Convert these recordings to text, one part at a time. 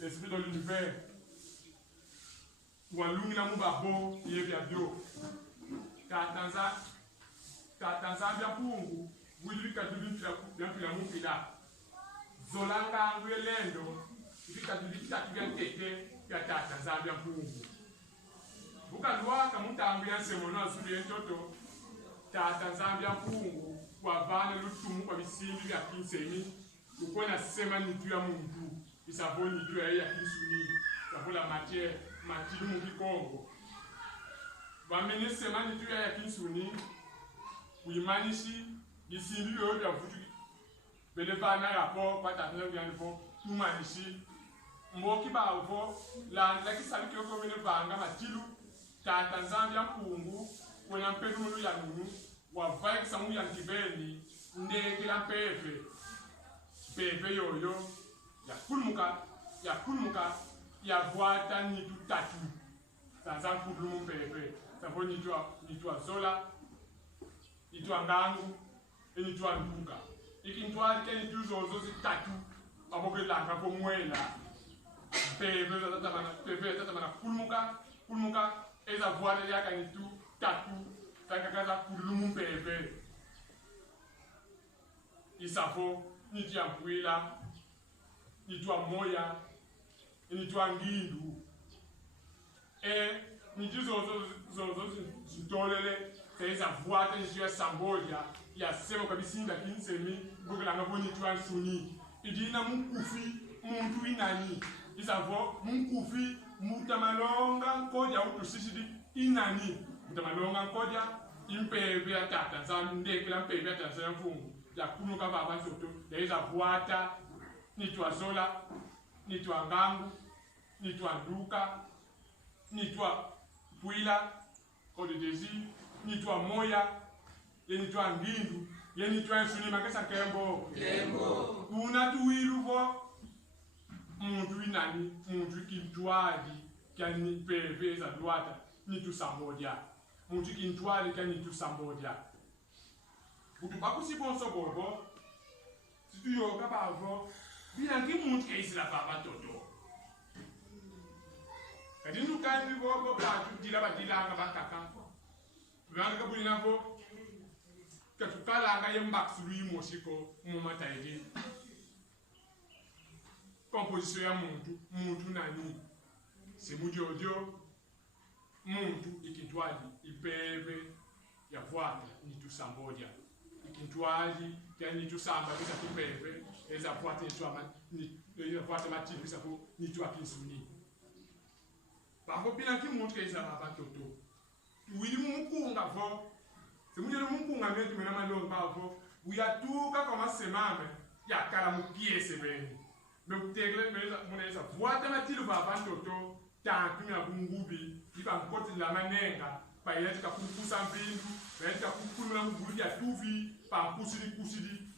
L'esprit de l'univers. Walunga mubabo yebyabyo. Tatanzambia pungu wilika dulita ya mupila. Zolanga ngwelendo wilika dulita kigantete ya tatanzambia pungu. Bukalwa kamutambia semono asuli entoto. Tatanzambia pungu kwa bana lutumu kwa bisimbi ya kinsemi. Ukona sema nitu ya muntu. Isaboni nitu ya kinsuni. Sabola matière matilu Kongo. Bamene sema nitu ya kinsuni. Uyimanishi bisimbi yo ya futu. Bele bana rapport kwa tatana byanfo tumanishi. Mboki ba vo la kisali kyoko bele banga matilu. Tatanzambia pungu wena mpenu ya nunu. Wavai samu ya kibeni ndege la pepe yoyo ya kulmuka ya vuata ni tutatu sasa kulumu pepe sabo ni tua zola ni tua ngangu ni tua nduka ikintwa ke ni tuzozo zitatu aboke langa po mwela pepe tata mana kulmuka eza vuata yaka ni tu tatu takakaza kulumu pepe isafo nitia mpwila nitua moya nitua ngindu nitizozo zitolele seiza vuata nitua samboja ya sema kabisinda kinsemi bukelanga bo nitua nsuni idina munkufi muntu inani isafo munkufi mutamalonga koja utusishidi inani mutamalonga koja impepe ya tata zande kila mpepe ya tata mfungu ya kunuka baba zoto ya iza vuata nitwa zola nitwa ngangu nitwa nduka nitwa puila kode desi nitwa moya ye nitwa ngindu ye nitwa nsuni makesa kembo una tuiruvo muntu inani muntu kintwali kyani pepe za duata nitu sambodia muntu kintwali kyani nitu sambodia Bakusibonso bobo, si tu yoga bavo, bien que muntu ke isla baba toto. kadi nukani bo ba dila ba dilanga ba kaka vanga ka bulina bo ka tukala nga yemba suri mosiko mu mataidi composition ya muntu nani c'est mujojo muntu ikitwaji ipeve ya vuata ni tusamboja ikitwaji yani tusamba bisa kupeve eza vuata itwa ni eza vuata matini bisa ku ni twa kinsuni bafo bina ki muntu keza baba toto wili mukunga vo semujele mukunga metu mena malonga bafo uyatuka kama semame ya kala mupiese beni me utegle muneza vuata matini baba toto tantu ya bungubi iba mkoti la manenga pa yeti ka kukusa mbindu pa yeti ka kukulula mbulu ya tuvi pa kusidi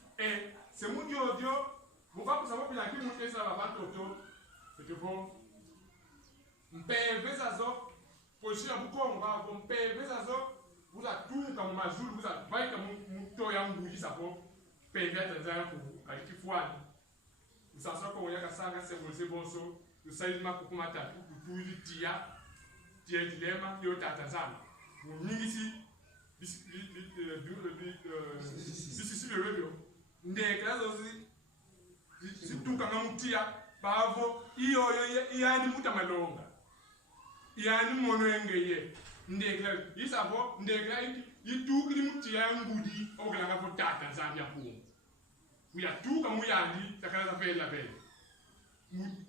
se mujojo mukapu sababu ya kimu kesa baba toto petevo mpeveza zo poshi ya bukongo babo mpeveza zo uza tunga mu mazulu uza vaika muto ya nguji sapo pevya Tanzania ku kalikifuani usasa ko yaka sanga sembolise bonso usaizima kukuma tatu kutuzi tia dilema yo tatazana munyingisi bisi le radio ndekla zo zitunga ngamutia bavo iyo yani mutamalonga yani mono engeye ndekla isavo ndekla itukili mutia ngudi okulanga ko tatazana yapu uyatuka muyandi takala vela vela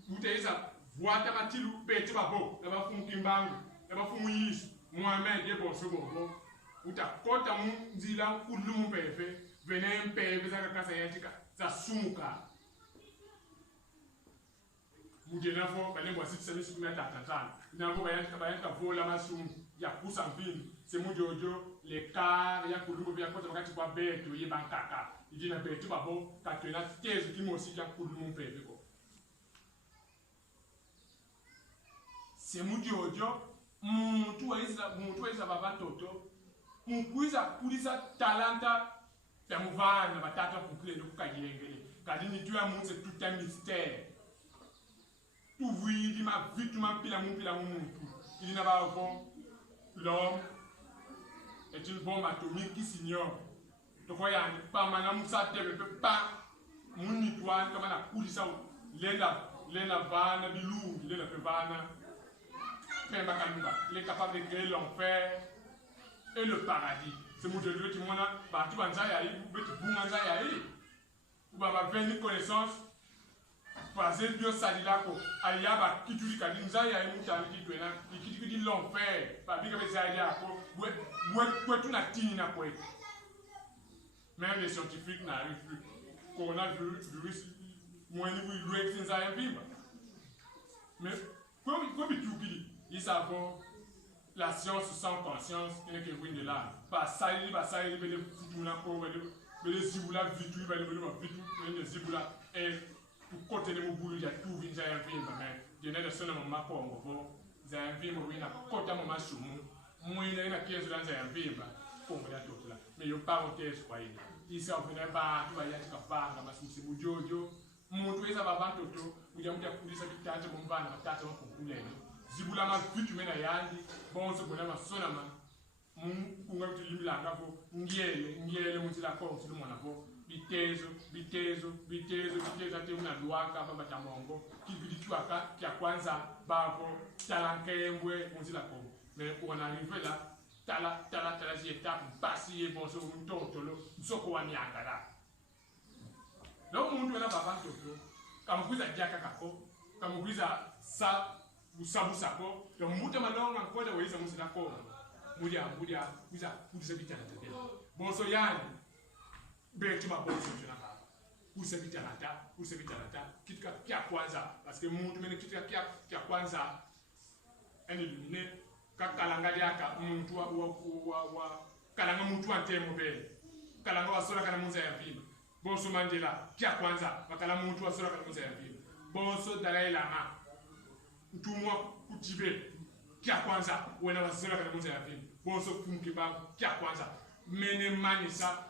muteza vuata matilu bete babo abafumu kimbangu abafumu yisu Mohamed yebo sogogo utakota munzila kulumu pepe vene mpeve za kasa yatika za sumuka mujenafo balembo asitisa misiku ya tatatana nabo bayanka vola masumu ya kusa mpini se mujojo le car ya kulumu bya kota wakati kwa beto yebankaka idina beto babo katwena tezu kimosi ya kulumu pepe ko se mujojo muntu waiza baba toto mukuiza kulisa talanta ya muvana batata kukule nokukagilengele kadi ni tuya munse tuta mystère tuvidi ma vitu mapila muntu ilina bavo l'homme est une bombe atomique qui s'ignore tokoyani pamana musate be pa munitwani kama na kulisa lena vana bilungi lena pevana. Il est capable de créer l'enfer et le paradis. C'est mon Dieu qui m'a dit, tu vas venir connaissance, parce que Dieu s'est dit là, il y a qui tu dis qu'il l'enfer, même les scientifiques n'arrivent plus. Coronavirus, moins de vivre. Mais, comme tu dis, ils savent la science sans conscience et que vous de là. Parce que les futurs les ziboula vitu les ziboula et pour côté de mon boulot il y a tout vient à vivre mais je n'ai de sonner mon mapon bon j'ai vivre oui na côté mon machumu moi il y a pièce là j'ai vivre pour me la tout là mais yo pas monter je crois il s'en venait pas tu vas y aller kapanga masusi mujojo muntu weza baba toto ujamuja kulisa bitatu bombana batatu bakukulene zibula mavitu mena yandi bonso bona masona ma kunga kulimila ngabo ngiyele mutila ko mutulumona bo bitezo ate una luaka baba tamongo kibidikiwaka kya kwanza babo talankembwe mutila ko mais on arrive là tala zi étape basi bonso mutotolo soko wa nyangala lo muntu wena baba toto kamukuza jaka kako kamukuza usabu sako to muta malonga ngoja waiza musila ko mudia kuza bitana tabia bonso yani betu mabonso tunaka kuza bitana kitu kya kwanza parce que muntu mene kitu kya kwanza elimine kakalanga yaka muntu wa kalanga muntu antemo bele kalanga wasola kana munza ya vima bonso Mandela kya kwanza bakala muntu wasola kana munza ya vima bonso Dalai Lama mtumwa kutibe kya kwanza wena wasola kana munza ya vima bonso kumke ba kya kwanza mene manisa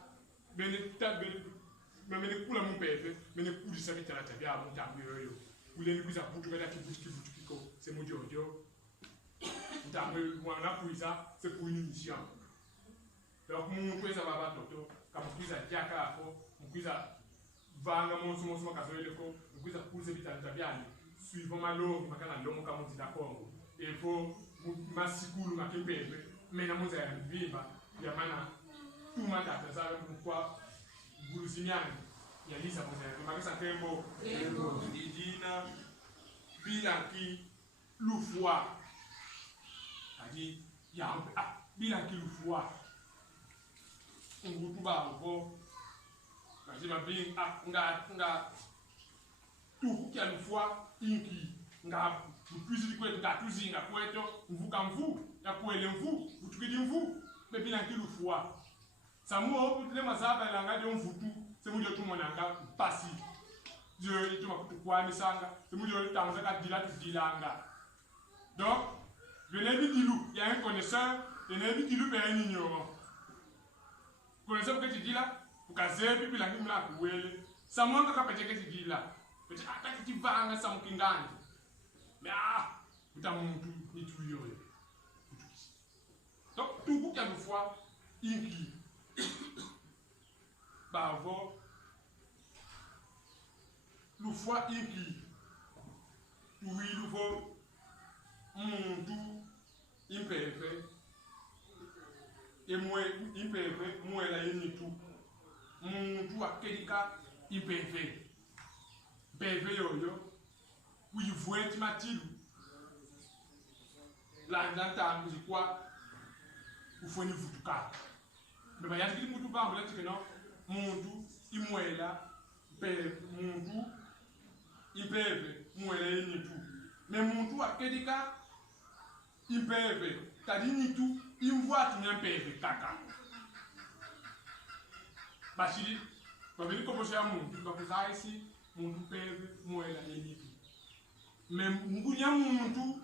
mene kula mpepe mene kulisa bitala tabia mutambo yoyo kuleni kuza kutu kada kibutu kiko se mujojo c'est pour une mission. Donc, mon cousin va avoir toto, quand mon cousin diaka, mon cousin va dans mon casole, mon cousin pousse vite à l'Italie, suivant ma langue, ma canne longue comme on dit d'accord. Et pour ma sicoule, ma kipé, mais dans mon zèle, viva, il y a mana, tout le monde a ça, pourquoi vous signez, il y a lisa pour ça, mais ça fait un mot, il dit, bilanki, loufoua. Il y a un bilan qui le voit. On vous trouve à vous. Quand je m'appelle, tout qui a le foie, inki, nga, vous puissiez dire que nga tous nga poète, vous comme vous, nga poète vous, vous trouvez vous, mais bilan qui le voit. Ça m'a dit, les mazaba langa de on vous tout, c'est moi tout mon langa passif. Je dis tu m'as tout quoi mais ça, c'est moi je t'en sais qu'à dire langa. Donc le Lévi Kilou, il y a un connaisseur, le Lévi Kilou est un ignorant. Connaisseur que tu dis là, pour caser, puis la gueule là, ça manque à péter que tu dis là. Peut-être que tu vas en ça, mon kingan. Mais ah, tu as mon tout, ni tout yo. Donc, tout coup, quelques fois, inki. Bah, avant, le foie inki. Tout oui, le foie. Mon tout imperfait et moi imperfait moi la yini tout mon tout a quelqu'un imperfait yo oui voit matil la data musique quoi ou faut ni vous tout cas mais bah y a qui tout pas vous que non mon tout imwela mon tout imperfait moi la yini tout mais mon tout a quelqu'un imperfait, c'est-à-dire ni tout, il voit tout imperfait, caca. Bachili, va venir commencer à mon tout, donc ça ici, mon tout pervers, moi là, il tout. Mais mon tout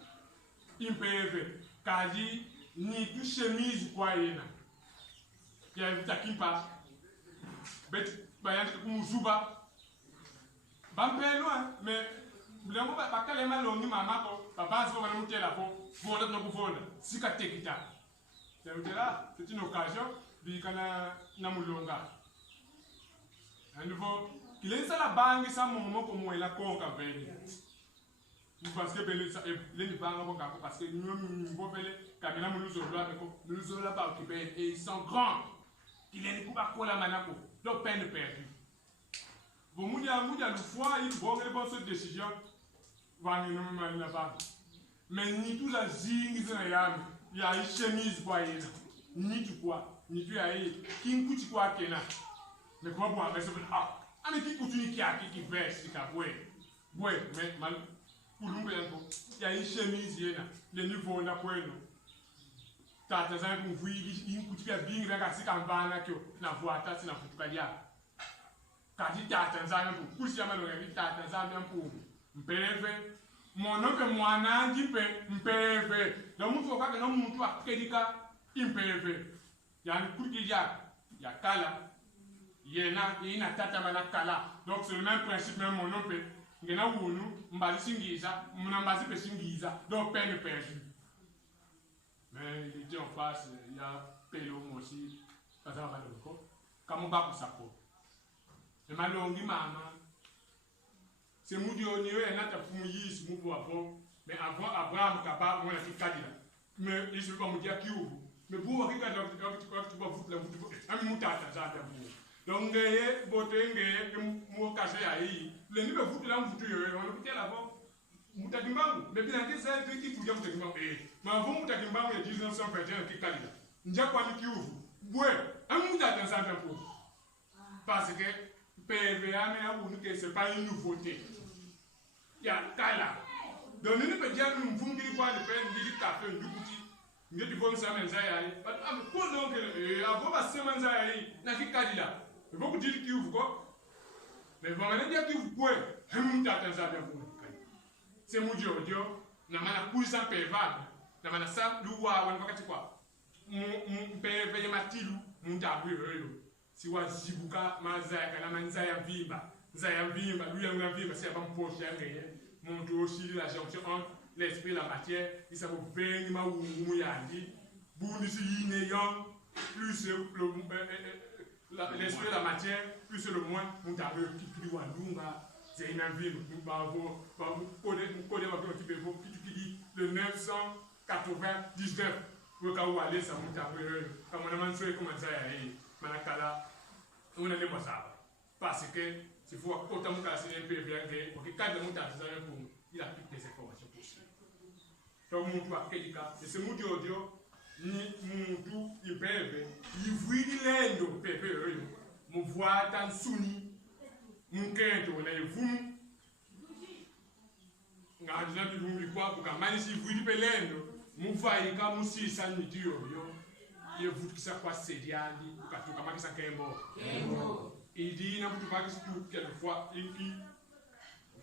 imperfait, c'est-à-dire ni tout chemise quoi il y a un taquin pas, bête, bah y a un jouba, bah loin, mais Blanco pas qu'elle est mal longue, maman, papa, c'est pas monter là, voler dans le vol, si qu'à t'équita. C'est une occasion de kana namulonga. À nouveau, qu'il est ça la banque, ça mon moment comme moi, il a con qu'à venir. Parce que les banques parce que nous nous appelons Kamina Moulouzola, mais nous sommes là par Québec et ils sont grands. Il est une coupe à la manako, donc peine perdue. Bon, moudia le foie, il faut que les bonnes décisions. Mais ni tout la zing, il y a une chemise quoi, ni tout quoi, ni tout qui ne coûte quoi qu'il y a. Mais comment vous avez ah, mais qui coûte qui a qui verse, qui a ouais, mais mal pour nous, il y a une chemise, le niveau n'a pas eu. Tata Zan, vous voyez, il coûte bien, il y a un campagne qui n'a pas été dans le pays. Quand il y a un Tanzanie pour pousser à ma Tanzanie pour m'pélever, mon nom que moi n'a dit m'pélever. Donc, il faut que nous montions à Kédika, m'pélever. Il y a un coup de dia, il y a Kala, il y a un tata Kala. Donc, c'est le même principe, même mon nom. Il y a un Wounou, m'basi Singiza, m'nambasi pe Singiza, donc peine perdue. Mais il était en face, il y a Pélo aussi, parce que comme on va pour ça. Et malongi maman, c'est mon Dieu, il y a un fouillis, mais avant Abraham, capable, on a fait Kadila. Mais il se fait comme dire qui ouvre. Mais vous, vous regardez, tu vas vous la moutata, ça donc, vous avez beauté, vous avez caché à y. Les niveaux vous là, vous avez on a là-bas. Moutakimbangu, mais bien que ça, c'est qui vous dire Moutakimbangu. Mais avant Moutakimbangu, il y a 1921 qui Kadila. N'y'a pas qui ouvre. Ouais, un moutata, ça vient pour. Parce que PVA, mais ce n'est pas une nouveauté. Il y a Kala. Donc, nous ne pouvons pas nous faire de faire un café, un petit. Nous devons faire un manzaï. Pour donc, avant de faire un manzaï, il y a Kadila. Il faut dire qui vous quoi. Mais vous m'avez dit que vous pouvez. C'est mon Dieu, Dieu. Nous avons la pousse en PVA. Nous avons la salle, nous avons quoi. Mon PVA, ma tilou, mon tabou. Si wa zibuka mazaya kana manzaya vimba zaya vimba lui yana vimba c'est pas poche ya ngeye mon dossier la jonction entre l'esprit la matière, il s'est ouvert, il m'a ouvert, plus l'esprit la matière, plus le moins, nous avons qui le 999 pour qu'on aller ça monte comme on a mentionné comment ça y est manakala on a pas ça parce que c'est faut autant que c'est un peu bien que pour que quand on t'a ça pour il a toutes les informations possibles donc mon toi quel cas c'est ce mot audio ni mon tout il peut il voit l'endo pepe mon voix tant souni mon cœur on a vous ngajina tulumbi kwa kukamanishi vuli pelendo muvaika musisa nitiyo yo yevutikisa kwa sediandi ukatoka makisa kembo idina kutupakisa tu quelquefois iki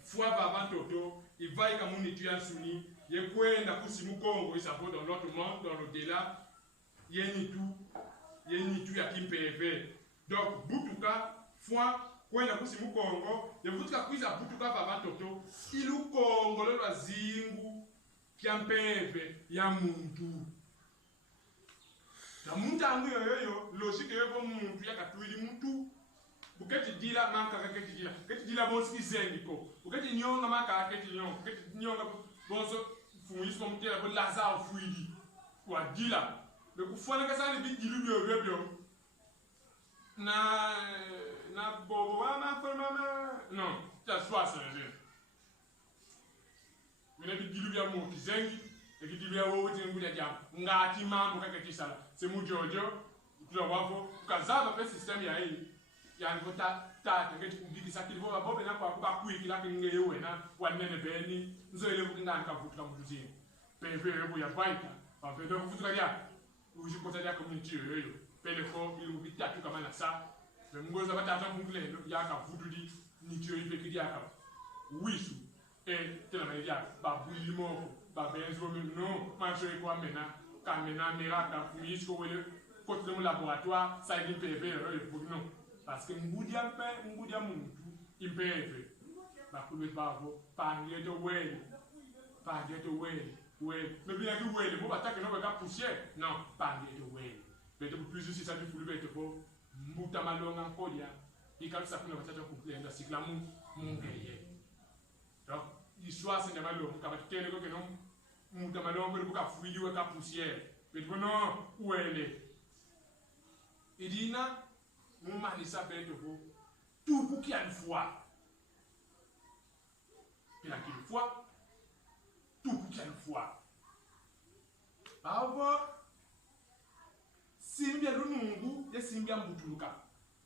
fois baba toto ivaika munitiyo ansuni yekwenda kusimu Kongo isapo dans l'autre monde dans l'au-delà yenitu ya kimpeve donc butuka fois kwenda kusimu Kongo yevutika kuiza butuka baba toto ilu Kongo lwa zingu kya mpeve ya muntu na muntu angu yoyo logique yo muntu yakatwili muntu uketi dila manka keti dila bonski zengiko uketi nyonga manka keti nyonga bonso fuismo mutela bo lazaro fuidi kwa dila le kufana kasani bi dilu byo na bobo wa ma forma non ta soit c'est mine bi dilu ya mo kizengi e ki dilu ya wo tingu ya jam ngati mambo kaka kisala se mu jojo tula wavo kazaba pe system ya hii ya ngota ta ngeti kubikisa kilivo babobe na kwa kuiki la kinge yewe na wanene beni nzo ile kukinga nkavutika mutuzini pepe yebo ya baita pa pepe kuvutika ya uji kota ya community yoyo pele ko ile bitatu kama na sa le ngoza batata kumbule ya kavududi nitio ipekidi aka wisu tela media babuli moko babenzo no manjo ko amena kamena meraka fuisko wele côté de laboratoire ça il peut pour non parce que ngudia muntu impeve bakulu babo pangie to wele mais bien que wele bo batake no ka poussière non pangie to wele mais plus aussi ça du fulu bete po mbuta malonga nkodia ikalisa kuna batata kuplenda siklamu mungeye donc l'histoire c'est malonga kabatele ko kenon mbuta malonga ko ka fuidiwe ka poussière mais non wele idina mumalisa bete po tout pour qu'il y a une fois il y a une fois tout pour qu'il y a une fois bravo simbia lunungu ya simbia mbutuluka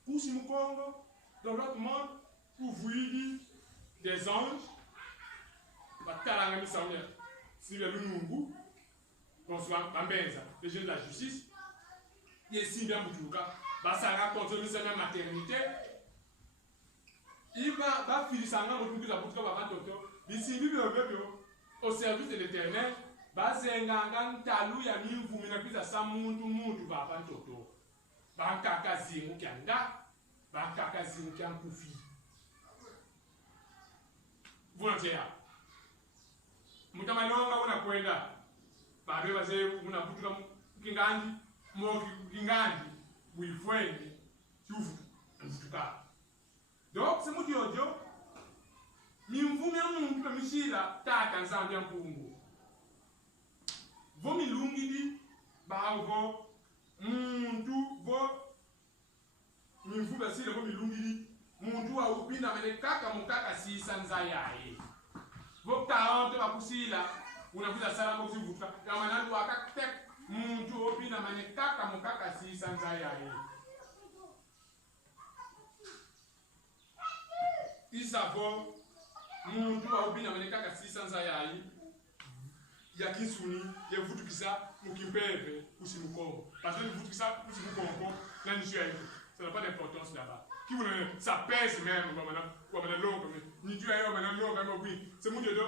kusimu Kongo dans l'autre monde pour vuidi des anges batalanga misanga simbia lunungu bonsoir bambenza les jeunes de la justice ya simbia mbutuluka basanga contre misanga maternité iba ba filisanga botukiza botuka baba toto bisimbi byo au service de l'Éternel bazenganga ntalu ya mimvumi na pisa sa muntu baba ntoto bakaka zingu kyanda bakaka zingu kyankufi volontaire mutamalonga unakwenda babe baze unakutuka kingandi mo kingandi muifweni chufu ntuka donc c'est muti odio mimvumi ya muntu mishira tata nzambi ya mpungu vo milungidi baavo muntu vo mimvu basile vo milungidi muntu wa upinda mele kaka mukaka sisa nzayaye vo taonte bakusila unakuza sala mo sivuka kama nandu wakatek muntu opinda mele kaka mukaka sisa nzayaye isavo muntu wa upinda mele kaka sisa nzayaye ya kisuni ya vutukisa mukimpeve kusimu Kongo parce que vutukisa kusimu Kongo na nishu ya ça n'a pas d'importance là-bas qui vous ça pèse même comme longue ni tu as même longue comme oui c'est mon dieu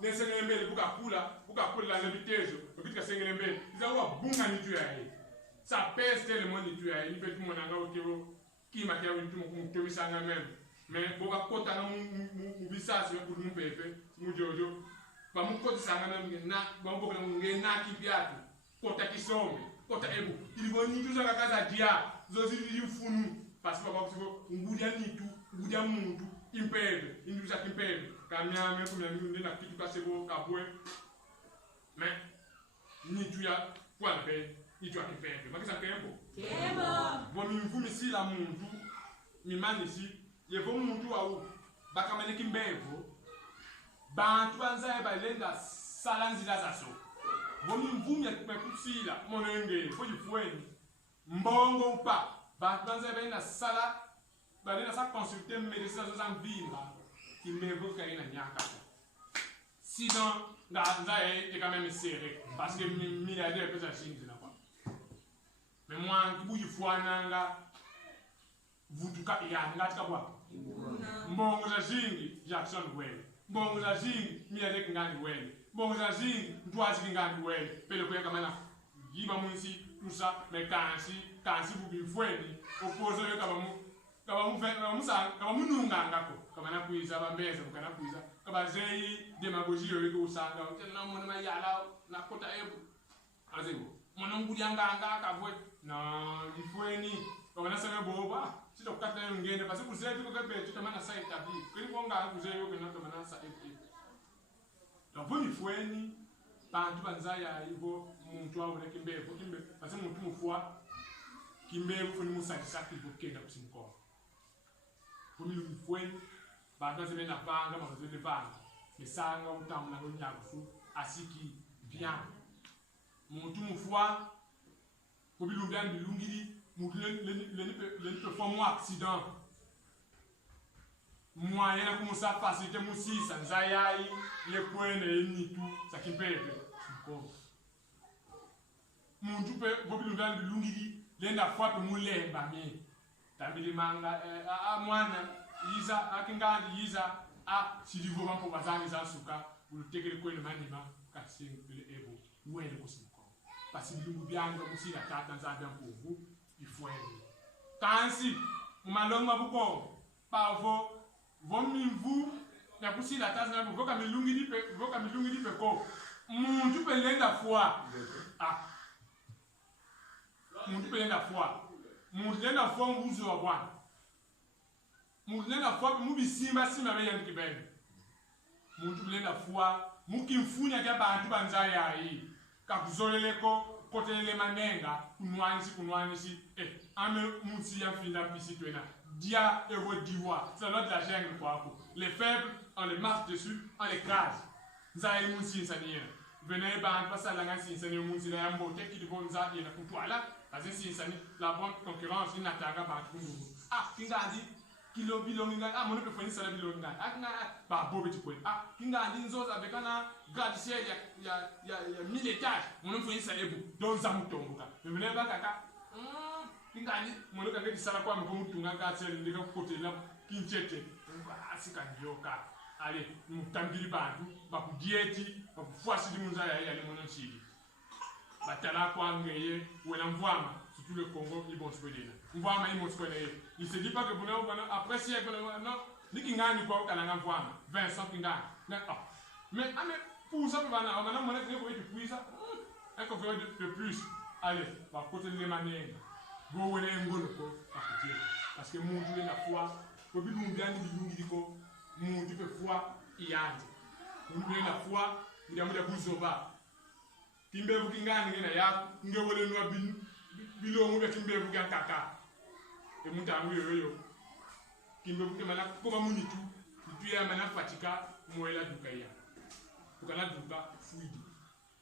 ne se ngembele buka kula la levitejo ukika sengembele zawa bunga ni tu as ça pèse tellement ni tu as ni peut mon anga okero qui m'a kiawe tu mo tomisanga même mais boka kota na mu bisasi pour nous pepe mon dieu Vamos sangana na vamos ngena kipiatu kota kisome kota ebu ilivyo nitu za kakaza dia zozi zilifunu parce que bako ngudia nitu ngudia muntu impede indu za impede kamya kumya na kitu kasebo kabwe mais nitu ya kwalpe nitu ya kipende makisa kembo bo mimvumi si la muntu mimani si yevo muntu au bakamane kimbevo bantu banzaye balenda salanzila zaso bomi mvumi yakukusila monenge fojifweni mbongo upa bantu banzaye balenda sa consulter médecin zo zambimba kimbevo kaina nyaka sinon nzaye est quand même serré parce que milliardaire pesa shinzi na kwa mais moi kibujifwana nga vutuka ya ngatika kwa mbongo za zingi Jackson wewe bongo za zingi miale kingani wele bongo za zingi ntwazi kingani wele pele kuya kamana yiba munsi tusa mekansi bubifweni opozo yo kaba mununga ngako kamana kuiza bambeza kana kuiza kaba zei demagogie yo usanga tena mona mayala na kota ebu azebo mona ngudyanga akavwe na ifweni kamana sema boba sito kata ngende parce que zetu ko kabe tutamana sa établi kini konga kuzeyo ko nato mana sa établi donc boni fweni bantu banzaya hivyo muntu au kimbe parce que muntu mufwa kimbe funi musakisa kibokenda kusimko boni fweni bantu zebe na panga mazele panga misanga utamuna ngo nyakufu asiki bien muntu mufwa ko bilumbi bilungiri le peut moi accident moyen na kumusa facilité musisa nzayai le kwene nitu sakimpepe ko muntu pe bobilunga bilungiri lenda fwa pe mulemba mi tabili manga a mwana yiza akingandi yiza a sidivo mampo bazangi za suka ulutekele kwene manima kasi le ebo wele kusimko parce que bilungu byanga musira tata nzabya mpuvu ifweni kansi umalonga buko pavo vomivu na kusila tazi na voka milungi dipe ko muntu pelenda fwa muntu pelenda fwa mbuzi wa bwana muntu pelenda fwa mubisimba sima beya nkibene muntu pelenda fwa mukimfunya kya bantu banzaya yi kakuzoleleko kotelele manenga kunwanisi ame munsi ya finda pisi twena dia evo diwa c'est l'autre de la jungle quoi les faibles on les marche dessus on les crase nzaye munsi insaniya venez ban passa la ngasi insaniya munsi la yambo teki di bon za yena kutwala azisi insani la bonne concurrence inataga ba kundu kingandi kilo bilonga mono pe fani sala bilonga akna ba bobe tikwe kingandi nzoza bekana gratte-ciel ya 1000 étages mono fani sala ebu don za mutomboka venez ba kaka kingani mono kanga disala kwa mko mutunga ka tsele ndika kukotela kinchete asika ndioka ale mutambiri bantu bakudieti bakufwasi dimunza ya le mono chili batala kwa ngeye wena mvwama surtout le Congo ils vont se faire mvwama ils vont se faire il se dit pas que vous après siècle non nikingani kwa kalanga mvwama Vincent kingani mais pour ça bana on a monnaie que vous êtes puisa et qu'on veut de plus allez va côté les manenga go wena ngolo ko akutie parce que muntu le na foi ko bi mungani bilungi diko muntu pe foi iyanje muntu le na foi ndiamuda kuzoba kimbevu kingani ngena ya ngewole nwa bilongo be kimbevu kaka e muntu angu yoyo kimbevu ke mana ko ba munitu tuya mana fatika moela dukaya ukana duka fuidi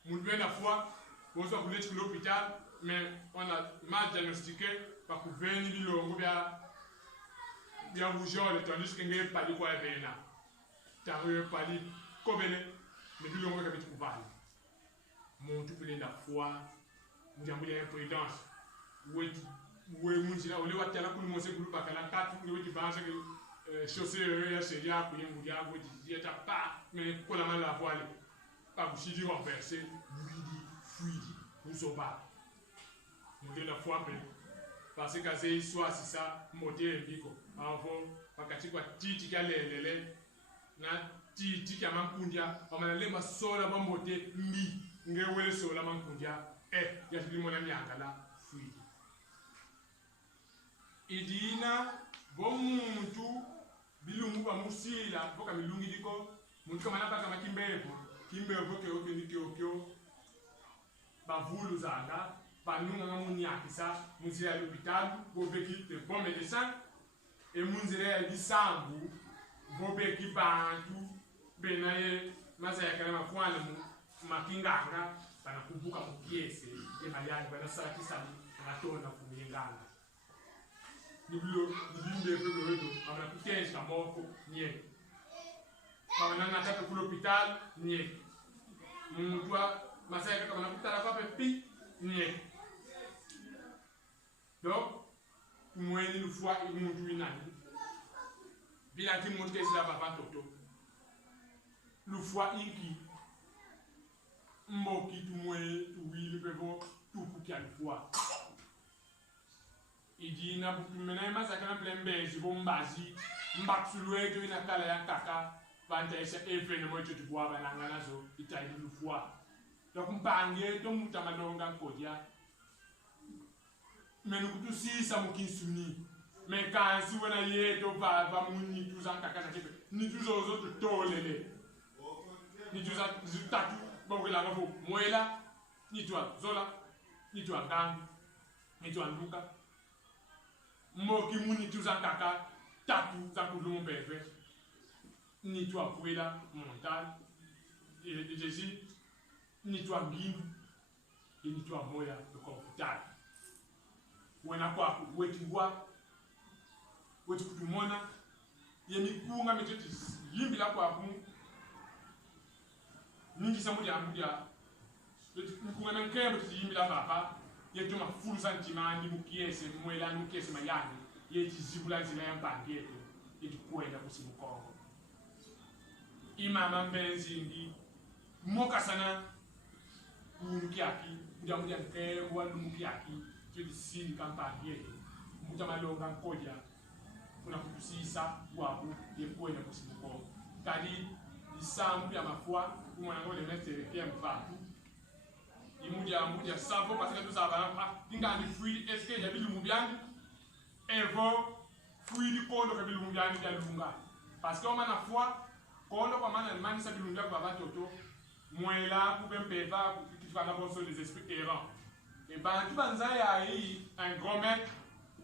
muntu le na foi bozo kulechi ku l'hôpital mais on a mal diagnostiqué par couvrir ni bilongo bien rougeole tandis que ngé pali kwa bena tawe pali kobele mais bilongo ka bitu kubali muntu pele na foi ndiamuli imprudence we munjira ole watala ku mose ku bakala katu ni weti banza ke chaussée ya seria ku yengu ya go dieta pa mais ko la mala voile pa bushidi renverser luidi fuidi uzoba mute na foi pe parce que c'est soit si ça moté biko avant pakati kwa titi ka lelele na titi kya mankundia wamanalema sola bambote mbi ngewele sola mankundia ya tulimona myangala fui idina bomuntu bilungu bamusila boka milungi diko muntu kama napaka makimbevo kimbevo bavulu zanga banunga ngamunyakisa munzira ya l'hôpital bobeki de bon médecin et munzira ya bisambu bobeki bantu benaye mazaya kana mafwana mu makinganga bana kubuka mu piese emayani bana sala kisabu ngatona kuminganga niblo nibimbe bebe amana kutenga moko nye bana nataka ku l'hôpital nye mutwa mazaya kana kutala kwa pepi nye donc mweni lufwa umuntu winani bila kimuntu kesila papa toto lufwa inki mboki tumwe tuwili bebo tukukia lufwa idina butumena masakana plembezi bombazi mbaksulweto ina kala ya kaka bantesha efene mocho tukwa banangana zo itaidi lufwa donc mpange to mutamalonga nkodia menu kutusisa mukinsuni mekansi wena yeto baba muni tuzanga kana kebe ni tuzo zo tutolele ni tuza zitatu bongela ngafo mwela ni twa zola ni twa gangi ni twa nduka moki muni tuzanga ka tatu za kulumu bebe ni twa kwela montal et Jésus ni twa ngindu ni twa moya de confortable wena kwa wetingwa wetu kutumona yemikunga meteti yimbila kwa ku ningi samudi amudia mikunga nankembo tiyimbila papa yetu mafulu santimani mukiese mwela mukiese mayani yeti zibula zina yambangeto yeti kwenda kusimukongo imama mbenzi ndi moka sana umukiaki mudia nkembo umukiaki tuli sini kampani yetu mbuta malonga nkoja kuna kutusisa wabu yekwenda kusimuko kali isambu ya mafua umwana ngole mestere pia mfatu imuja savo parce que tout ça va ingandi fui est-ce que yabilu mubyangi evo fui kondo kabilu mubyangi ya lunga parce que on mana foi kondo kwa mana mani sa bilunga kwa batoto mwela kubempeva kufika bonso des esprits errants. Et ben tu vas un grand maître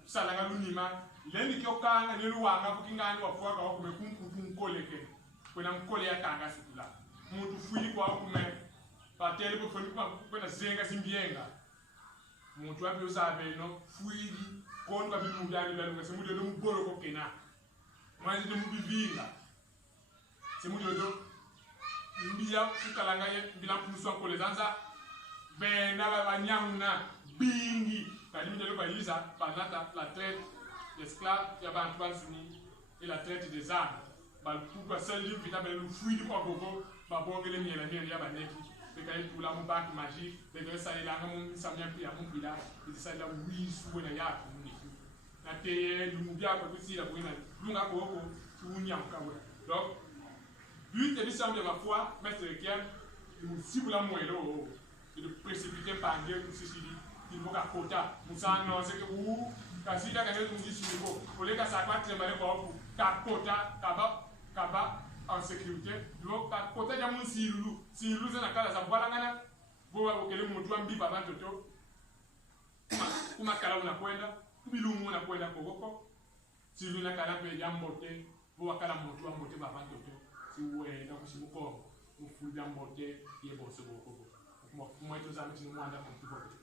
salanga lunima lendi kyokanga neluwanga kukingani wafua kwa kume kunkoleke kwena mkole ya kanga sikula muntu fui kwa kume patele ko funi kwena zenga simbienga muntu wapi usabe no fui kon kwa bimu byani balunga semude do mboro ko kena mwanzi do mbivinga semude do mbiya kukalanga ye bila kumuswa kole zanza bena banyamuna bingi kalimi de l'Obalisa banata la traite d'esclaves ya bantu basuni et la traite des armes bal pourquoi seul livre vita bel fui du kokoko ba bongele miela ya baneki pekay pula mu bank magique de ça il a mon samia pia mon pila il ça la oui suena ya muniki na te lu bia ko bisi la buina lunga ko tunya mkawe donc but de l'ensemble de ma foi maître Etienne nous cible moelo de précipiter par Dieu tout ceci il faut qu'à quota musa non c'est que ou kasida kanyo mundisi ko oleka sakwa tremale ko ka quota kaba en sécurité donc ka quota ya munsilu silu zana kala za balangana bo okele mutu ambi baba toto kuma kala unakwenda kubilumu unakwenda kokoko silu na kala pe ya mbote bo akala mutu ambote baba toto siwe na kusimuko mufu ya mbote yebo soboko moi tous amis nous mandons comme tout votre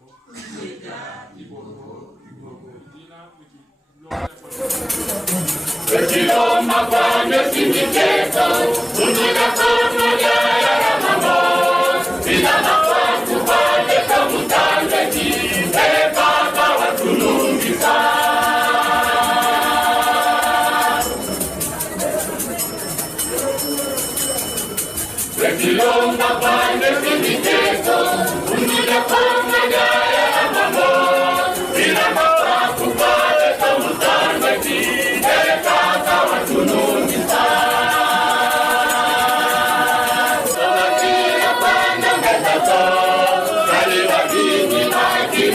Tata